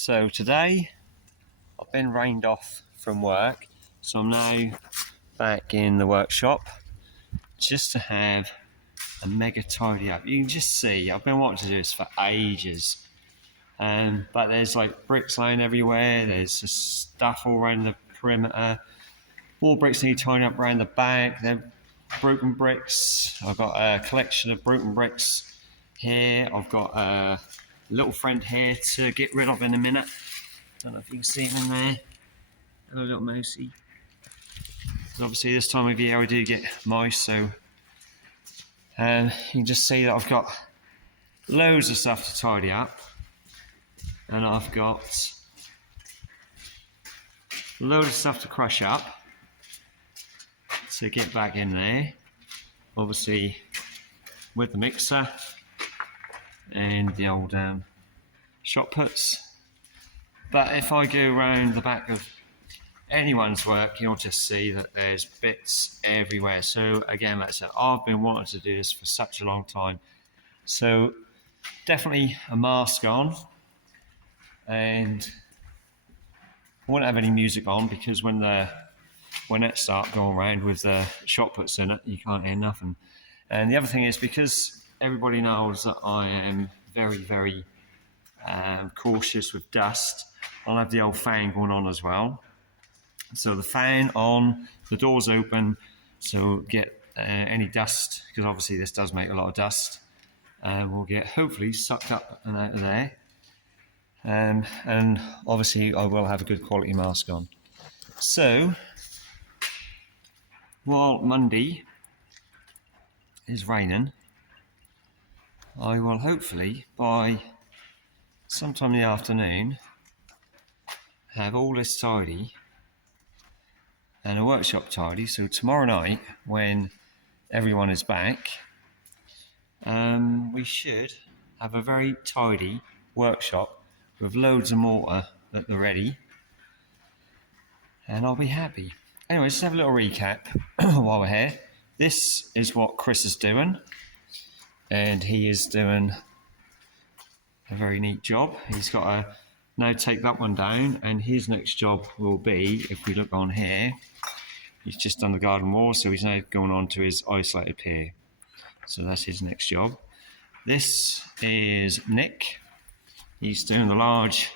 So today I've been rained off from work, so I'm now back in the workshop just to have a mega tidy up. You can just see I've been wanting to do this for ages, but there's like bricks lying everywhere, there's just stuff all around the perimeter, more bricks need tidying up around the back, they're broken bricks. I've got a collection of broken bricks here. I've got a little friend here to get rid of in a minute. Don't know if you can see him in there. Hello, little mousey. And obviously this time of year I do get mice, so you can just see that I've got loads of stuff to tidy up, and I've got loads of stuff to crush up to get back in there, obviously with the mixer and the old shot puts. But if I go around the back of anyone's work, you'll just see that there's bits everywhere. So again, like I said, I've been wanting to do this for such a long time. So definitely a mask on, and I won't have any music on because when it starts going around with the shot puts in it, you can't hear nothing. And the other thing is, because everybody knows that I am very, very cautious with dust, I'll have the old fan going on as well. So the fan on, the door's open, so get any dust, because obviously this does make a lot of dust, will get hopefully sucked up and out of there. And obviously I will have a good quality mask on. So while Monday is raining, I will hopefully by sometime in the afternoon have all this tidy and a workshop tidy, so tomorrow night when everyone is back, we should have a very tidy workshop with loads of mortar at the ready, and I'll be happy. Anyway, just have a little recap while we're here. This is what Chris is doing, and he is doing a very neat job. He's got to now take that one down, and his next job will be, if we look on here, he's just done the garden wall, so he's now going on to his isolated pier. So that's his next job. This is Nick. He's doing the large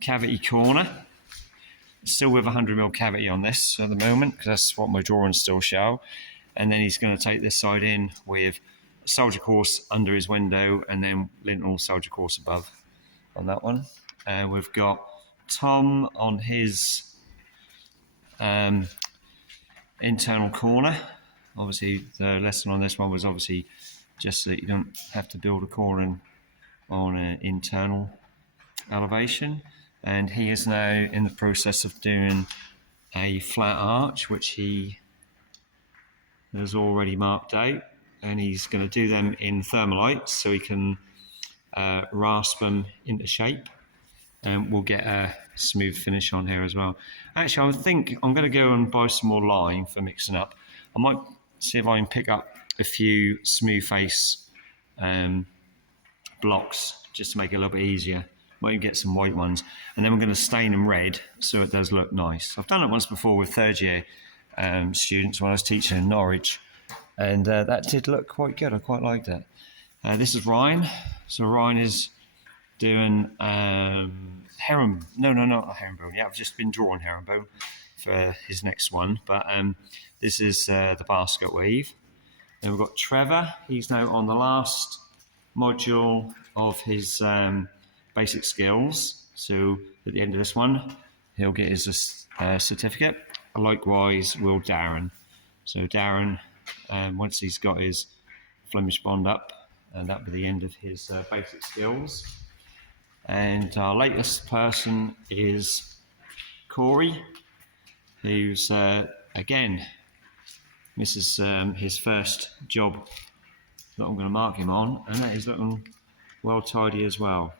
cavity corner. Still with 100mm cavity on this at the moment, because that's what my drawings still show. And then he's going to take this side in with soldier course under his window, and then lintel soldier course above on that one. We've got Tom on his internal corner. Obviously the lesson on this one was obviously just that you don't have to build a corner on an internal elevation, and he is now in the process of doing a flat arch, which he has already marked out, and he's going to do them in thermalites so he can rasp them into shape, and we'll get a smooth finish on here as well. Actually, I think I'm going to go and buy some more lime for mixing up. I might see if I can pick up a few smooth face blocks just to make it a little bit easier. Might even get some white ones, and then we're going to stain them red so it does look nice. I've done it once before with third year students when I was teaching in Norwich, and that did look quite good. I quite liked it. This is Ryan. So Ryan is doing herringbone. No, not herringbone. Yeah, I've just been drawing herringbone for his next one, but this is the basket weave. Then we've got Trevor. He's now on the last module of his basic skills. So at the end of this one, he'll get his certificate. Likewise will Darren. So Darren, once he's got his Flemish bond up, and that'll be the end of his basic skills. And our latest person is Corey, who's again, this is his first job that I'm going to mark him on, and that is looking well tidy as well.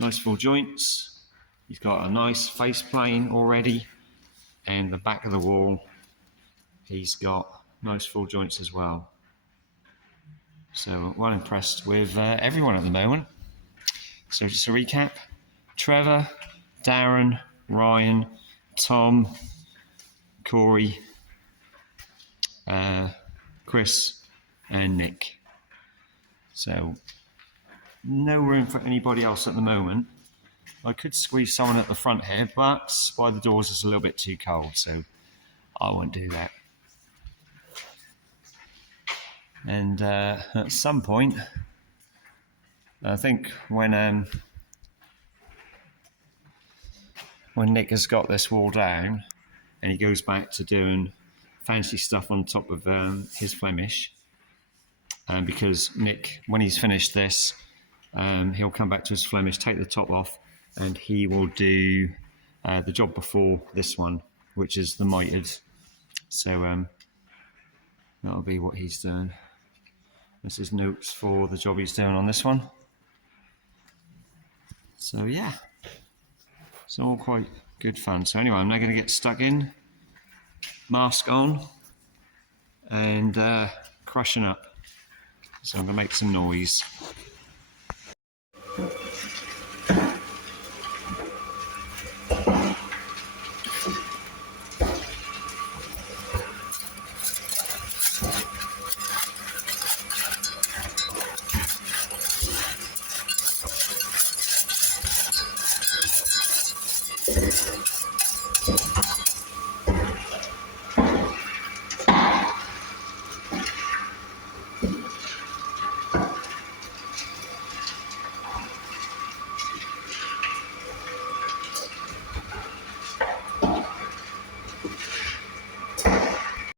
Nice full joints. He's got a nice face plane already, and the back of the wall he's got nice full joints as well. So well impressed with everyone at the moment. So just a recap: Trevor, Darren, Ryan, Tom, Corey, Chris, and Nick. So no room for anybody else at the moment. I could squeeze someone at the front here, but by the doors it's a little bit too cold, so I won't do that. And at some point, I think when Nick has got this wall down and he goes back to doing fancy stuff on top of his Flemish, because Nick, when he's finished this, he'll come back to his Flemish, take the top off, and he will do the job before this one, which is the mitered. So that'll be what he's doing. This is notes for the job he's doing on this one. So yeah, it's all quite good fun. So anyway, I'm now going to get stuck in, mask on, and crushing up. So I'm going to make some noise.